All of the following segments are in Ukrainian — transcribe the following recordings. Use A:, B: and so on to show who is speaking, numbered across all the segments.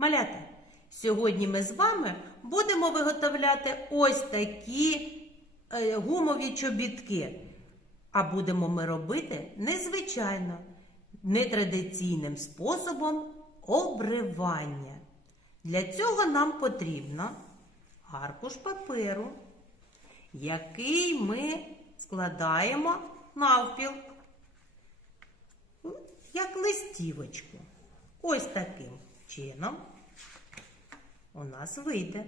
A: Малята, сьогодні ми з вами будемо виготовляти ось такі е, гумові чобітки. А будемо ми робити незвичайно, нетрадиційним способом обривання. Для цього нам потрібно аркуш паперу, який ми складаємо навпіл, як листівочку. Ось таким чином у нас вийде.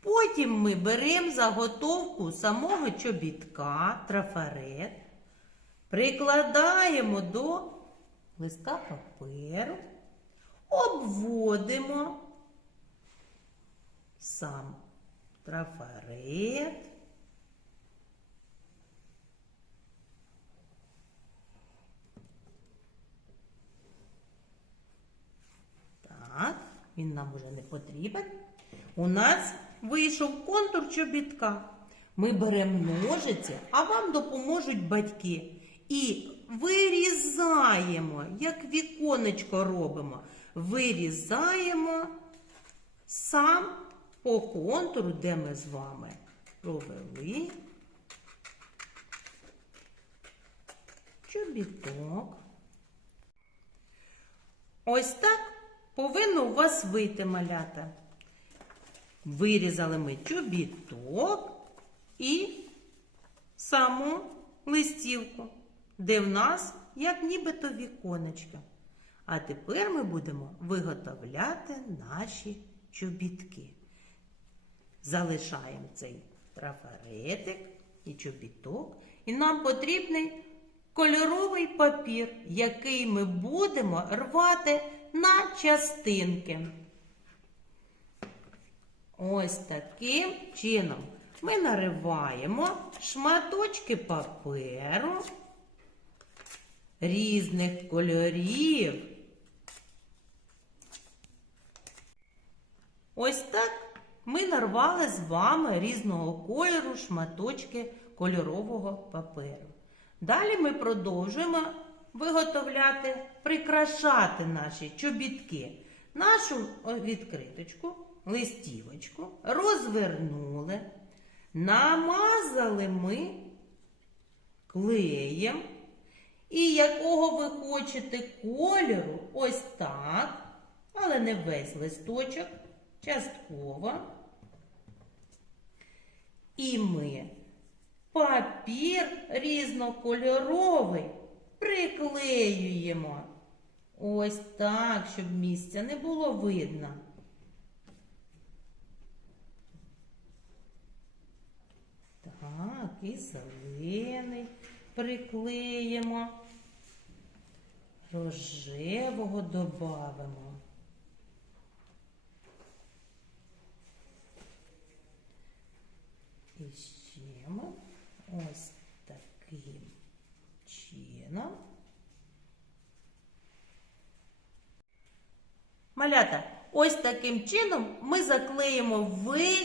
A: Потім ми беремо заготовку самого чобітка, трафарет, прикладаємо до листка паперу, обводимо сам трафарет. Так, він нам уже не потрібен. У нас вийшов контур чобітка. Ми беремо ножиці, а вам допоможуть батьки. І вирізаємо, як віконечко робимо. Вирізаємо сам по контуру, де ми з вами провели. Чобіток. Ось так повинно у вас вийти малята. Вирізали ми чобіток і саму листівку, де в нас як нібито віконечко. А тепер ми будемо виготовляти наші чобітки. Залишаємо цей трафаретик і чобіток. І нам потрібний кольоровий папір, який ми будемо рвати на частинки. Ось таким чином ми нариваємо шматочки паперу різних кольорів. Ось так ми нарвали з вами різного кольору шматочки кольорового паперу. Далі ми продовжуємо виготовляти, прикрашати наші чобітки. Нашу відкриточку, листівочку розвернули, намазали ми клеєм. І якого ви хочете кольору, ось так, але не весь листочок, частково. І ми папір різнокольоровий приклеюємо. Ось так, щоб місця не було видно. Так, і зелений приклеїмо. Рожевого добавимо. І ще ми ось таким чином. Малята, ось таким чином ми заклеїмо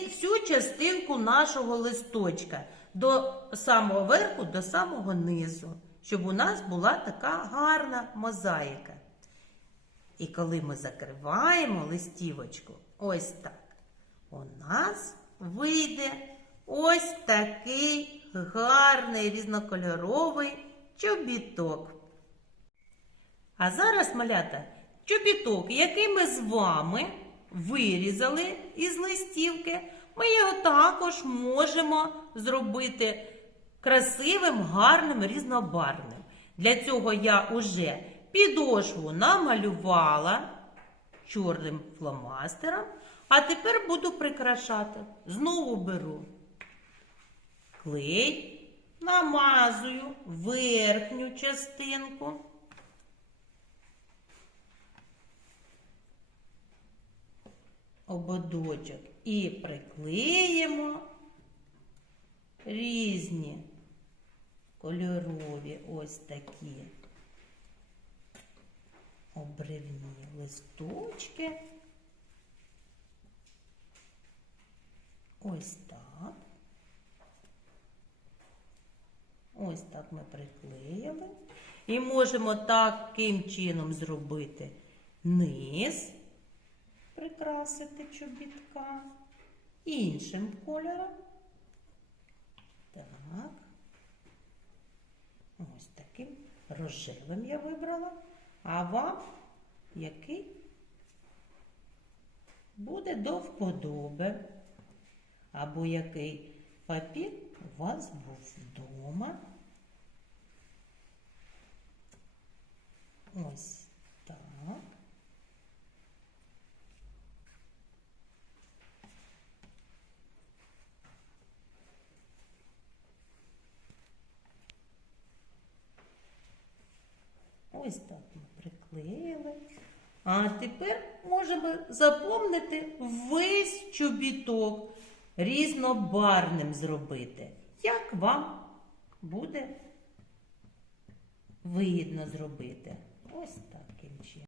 A: всю частинку нашого листочка до самого верху, до самого низу, щоб у нас була така гарна мозаїка. І коли ми закриваємо листівочку, ось так, у нас вийде ось такий гарний різнокольоровий чобіток. А зараз, малята, чобіток, який ми з вами вирізали із листівки, ми його також можемо зробити красивим, гарним, різнобарвним. Для цього я уже підошву намалювала чорним фломастером, а тепер буду прикрашати. Знову беру клей, намазую верхню частинку. ободочок і приклеїмо різні кольорові ось такі обривні листочки. Ось так. Ось так ми приклеїли. І можемо таким чином зробити низ прикрасити чобітка іншим кольором. Так. Ось таким рожевим я вибрала. А вам який буде до вподоби? Або який папір у вас був вдома? Ось так. Ось так ми приклеїли. А тепер можемо заповнити весь чобіток різнобарним зробити. Як вам буде видно зробити? Ось таким чином.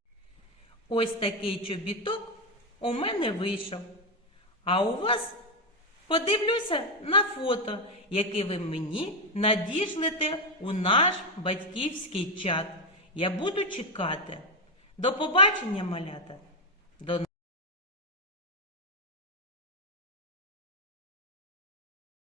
A: Ось такий чобіток у мене вийшов. А у вас подивлюся на фото, яке ви мені надішлете у наш батьківський чат. Я буду чекати. До побачення, малята.